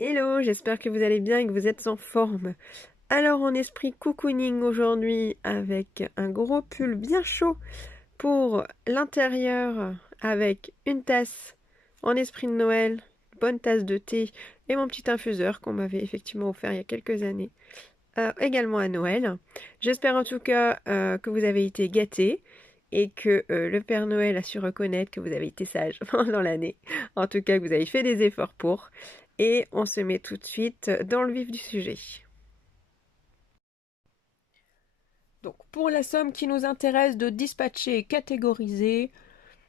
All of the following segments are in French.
Hello, j'espère que vous allez bien et que vous êtes en forme. Alors en esprit cocooning aujourd'hui avec un gros pull bien chaud pour l'intérieur avec une tasse en esprit de Noël, une bonne tasse de thé et mon petit infuseur qu'on m'avait effectivement offert il y a quelques années, également à Noël. J'espère en tout cas que vous avez été gâtés et que le Père Noël a su reconnaître que vous avez été sage pendant l'année. En tout cas, que vous avez fait des efforts pour. Et on se met tout de suite dans le vif du sujet. Donc, pour la somme qui nous intéresse de dispatcher, catégoriser,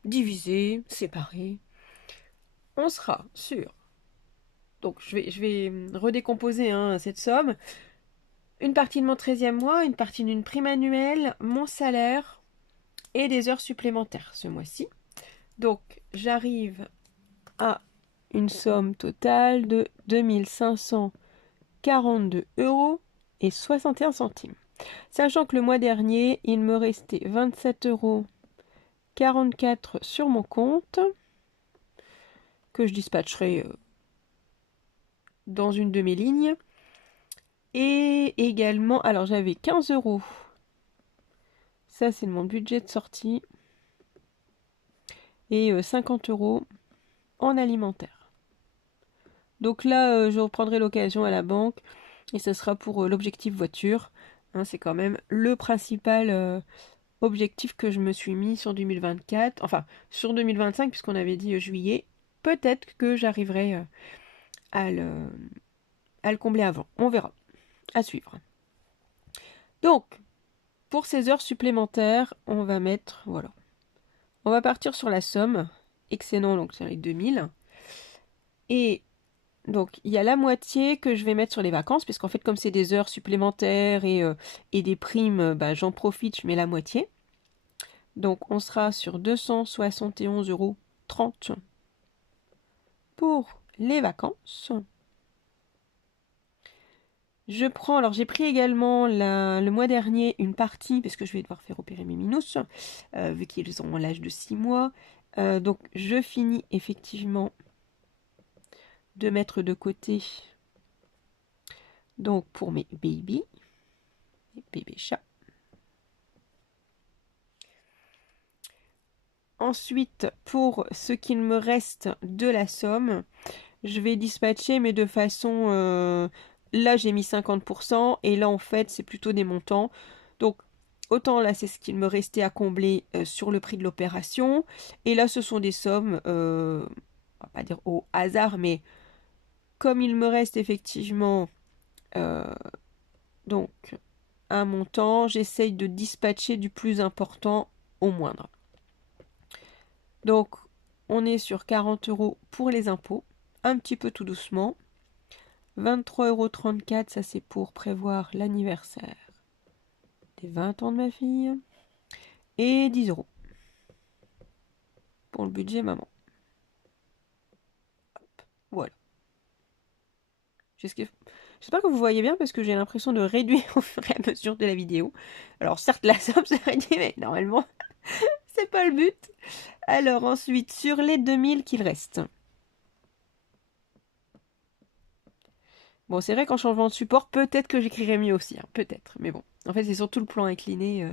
diviser, séparer, on sera sur. Donc, je vais redécomposer cette somme. Une partie de mon 13e mois, une partie d'une prime annuelle, mon salaire et des heures supplémentaires ce mois-ci. Donc, j'arrive à une somme totale de 2 542 € et 61 centimes. Sachant que le mois dernier, il me restait 27,44 € sur mon compte, que je dispatcherai dans une de mes lignes. Et également, alors j'avais 15 €. Ça, c'est mon budget de sortie. Et 50 € en alimentaire. Donc là, je reprendrai l'occasion à la banque. Et ce sera pour l'objectif voiture. Hein, c'est quand même le principal objectif que je me suis mis sur 2024. Enfin, sur 2025, puisqu'on avait dit juillet. Peut-être que j'arriverai à le combler avant. On verra. À suivre. Donc, pour ces heures supplémentaires, on va mettre, voilà. On va partir sur la somme. Excellent, donc c'est les 2000. Et donc, il y a la moitié que je vais mettre sur les vacances, puisqu'en fait, comme c'est des heures supplémentaires et des primes, bah, j'en profite, je mets la moitié. Donc, on sera sur 271,30 € pour les vacances. Je prends, alors j'ai pris également le mois dernier une partie, parce que je vais devoir faire opérer mes minous, vu qu'ils ont l'âge de 6 mois. Donc je finis effectivement de mettre de côté, donc pour mes bébés chats. Ensuite, pour ce qu'il me reste de la somme, je vais dispatcher, mais de façon... là, j'ai mis 50%, et là, en fait, c'est plutôt des montants. Donc, autant là, c'est ce qu'il me restait à combler sur le prix de l'opération. Et là, ce sont des sommes, on va pas dire au hasard, mais comme il me reste effectivement euh, donc un montant, j'essaye de dispatcher du plus important au moindre. Donc, on est sur 40 € pour les impôts, un petit peu tout doucement. 23,34 €, ça c'est pour prévoir l'anniversaire des 20 ans de ma fille. Et 10 € pour le budget maman. Hop, voilà. J'espère que vous voyez bien parce que j'ai l'impression de réduire au fur et à mesure de la vidéo. Alors certes la somme se réduit, mais normalement c'est pas le but. Alors ensuite sur les 2000 qu'il reste. Bon, c'est vrai qu'en changeant de support, peut-être que j'écrirai mieux aussi, hein, peut-être. Mais bon, en fait c'est surtout le plan incliné.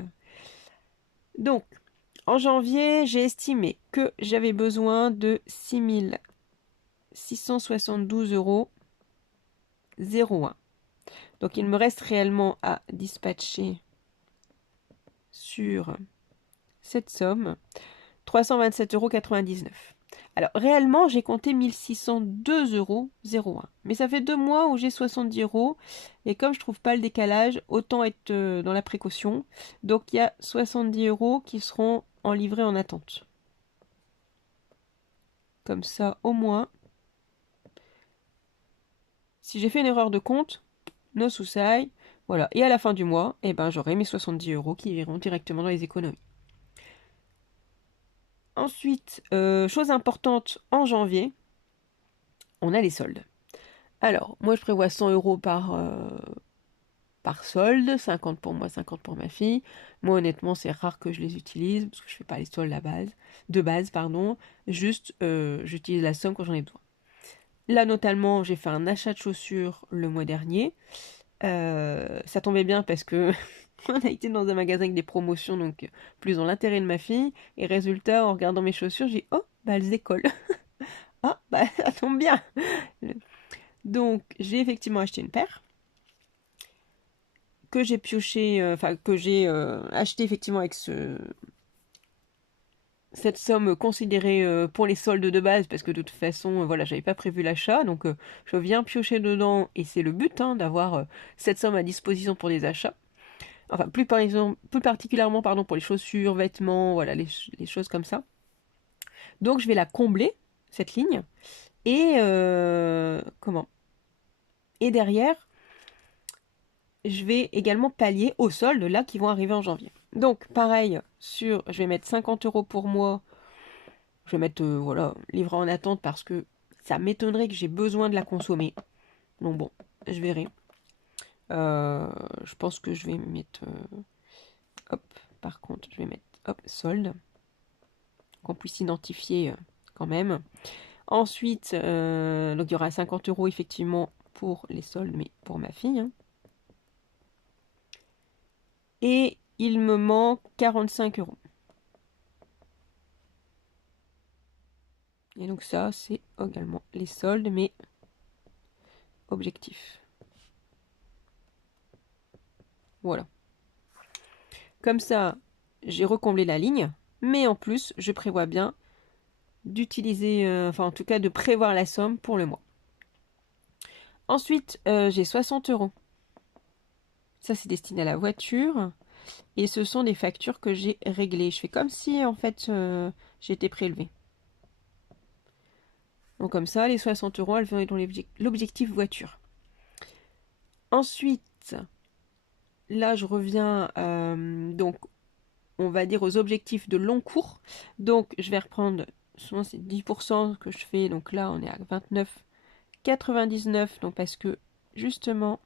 Donc, en janvier, j'ai estimé que j'avais besoin de 672,01 €. Donc il me reste réellement à dispatcher sur cette somme 327,99 €. Alors réellement, j'ai compté 1602,01 €. Mais ça fait 2 mois où j'ai 70 € et comme je trouve pas le décalage, autant être dans la précaution. Donc il y a 70 € qui seront en livret en attente. Comme ça, au moins, si j'ai fait une erreur de compte, no souci, voilà. Et à la fin du mois, eh ben, j'aurai mes 70 € qui iront directement dans les économies. Ensuite, chose importante, en janvier, on a les soldes. Alors, moi je prévois 100 € par solde, 50 pour moi, 50 pour ma fille. Moi honnêtement, c'est rare que je les utilise, parce que je fais pas les soldes de base, pardon. Juste, j'utilise la somme quand j'en ai besoin. Là, notamment, j'ai fait un achat de chaussures le mois dernier. Ça tombait bien parce que on a été dans un magasin avec des promotions, donc plus dans l'intérêt de ma fille. Et résultat, en regardant mes chaussures, j'ai dit, oh, bah elles écolent. Ah, bah ça tombe bien. Donc, j'ai effectivement acheté une paire que j'ai pioché, enfin que j'ai acheté effectivement avec cette somme considérée pour les soldes de base, parce que de toute façon, voilà, j'avais pas prévu l'achat, donc je viens piocher dedans, et c'est le but, hein, d'avoir cette somme à disposition pour des achats. Enfin, plus particulièrement, pardon, pour les chaussures, vêtements, voilà, les choses comme ça. Donc je vais la combler, cette ligne, et comment? Et derrière, je vais également pallier aux soldes là qui vont arriver en janvier. Donc pareil, je vais mettre 50 € pour moi. Je vais mettre voilà, livret en attente parce que ça m'étonnerait que j'ai besoin de la consommer. Donc bon, je verrai. Je pense que je vais mettre hop, par contre, je vais mettre hop, solde. Qu'on puisse identifier quand même. Ensuite, donc il y aura 50 € effectivement pour les soldes, mais pour ma fille, hein. Et il me manque 45 €. Et donc ça, c'est également les soldes, mais objectifs. Voilà. Comme ça, j'ai recomblé la ligne, mais en plus, je prévois bien d'utiliser, enfin en tout cas de prévoir la somme pour le mois. Ensuite, j'ai 60 €. Ça, c'est destiné à la voiture. Et ce sont des factures que j'ai réglées. Je fais comme si, en fait, j'étais prélevée. Donc comme ça, les 60 €, elles vont dans l'objectif voiture. Ensuite, là, je reviens, donc, on va dire aux objectifs de long cours. Donc, je vais reprendre, souvent c'est 10% que je fais. Donc là, on est à 29,99. Donc parce que, justement,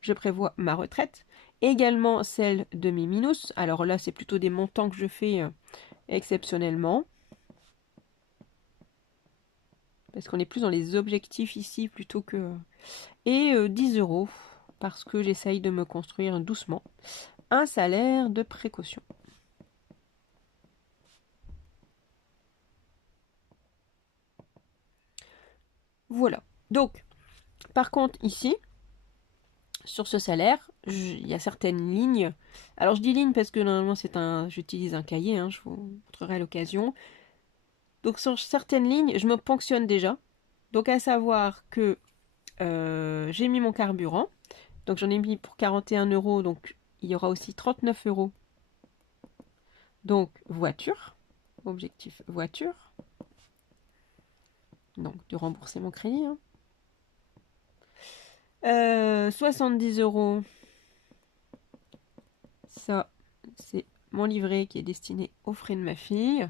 je prévois ma retraite. Également celle de mes minus. Alors là, c'est plutôt des montants que je fais exceptionnellement. Parce qu'on est plus dans les objectifs ici plutôt que... Et 10 € parce que j'essaye de me construire doucement un salaire de précaution. Voilà. Donc, par contre, ici, sur ce salaire, il y a certaines lignes. Alors, je dis ligne parce que normalement, j'utilise un cahier, hein, je vous montrerai à l'occasion. Donc, sur certaines lignes, je me ponctionne déjà. Donc, à savoir que j'ai mis mon carburant. Donc, j'en ai mis pour 41 €. Donc, il y aura aussi 39 €. Donc, voiture. Objectif voiture. Donc, de rembourser mon crédit. Hein. 70 €. Ça, c'est mon livret qui est destiné aux frais de ma fille.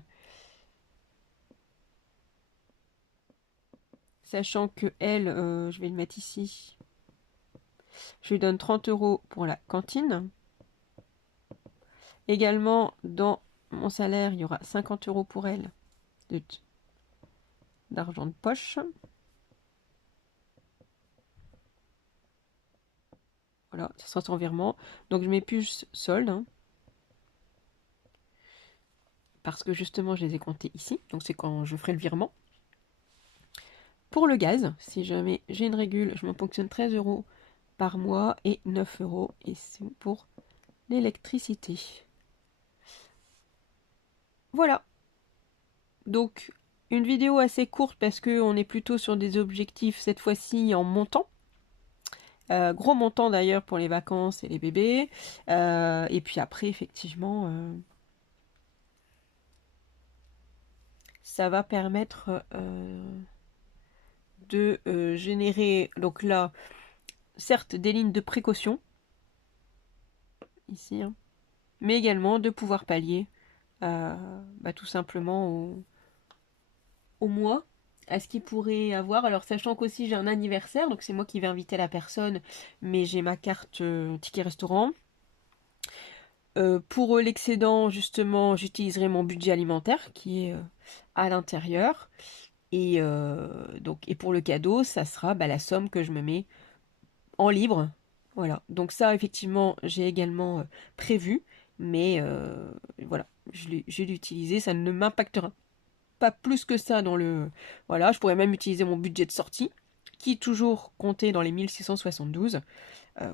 Sachant que elle, je vais le mettre ici. Je lui donne 30 € pour la cantine. Également, dans mon salaire, il y aura 50 € pour elle d'argent de poche. Voilà, ça sera son virement. Donc je mets plus solde. Hein, parce que justement, je les ai comptés ici. Donc c'est quand je ferai le virement. Pour le gaz, si jamais j'ai une régule, je m'en ponctionne 13 € par mois et 9 € et c'est pour l'électricité. Voilà. Donc une vidéo assez courte parce qu'on est plutôt sur des objectifs cette fois-ci en montant. Gros montant d'ailleurs pour les vacances et les bébés. Et puis après, effectivement, ça va permettre de générer, donc là, certes des lignes de précaution, ici, hein, mais également de pouvoir pallier tout simplement au mois, à ce qu'il pourrait avoir. Alors sachant qu'aussi j'ai un anniversaire, donc c'est moi qui vais inviter la personne, mais j'ai ma carte ticket restaurant. Pour l'excédent, justement, j'utiliserai mon budget alimentaire qui est à l'intérieur. Et pour le cadeau, ça sera la somme que je me mets en libre. Voilà. Donc ça, effectivement, j'ai également prévu. Mais voilà, je vais l'utiliser. Ça ne m'impactera pas plus que ça dans le... Voilà, je pourrais même utiliser mon budget de sortie, qui est toujours compté dans les 1672.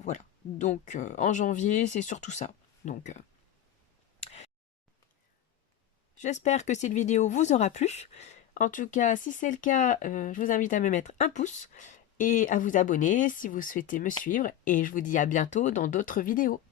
Voilà. Donc en janvier, c'est surtout ça. Donc j'espère que cette vidéo vous aura plu. En tout cas, si c'est le cas, je vous invite à me mettre un pouce et à vous abonner si vous souhaitez me suivre. Et je vous dis à bientôt dans d'autres vidéos.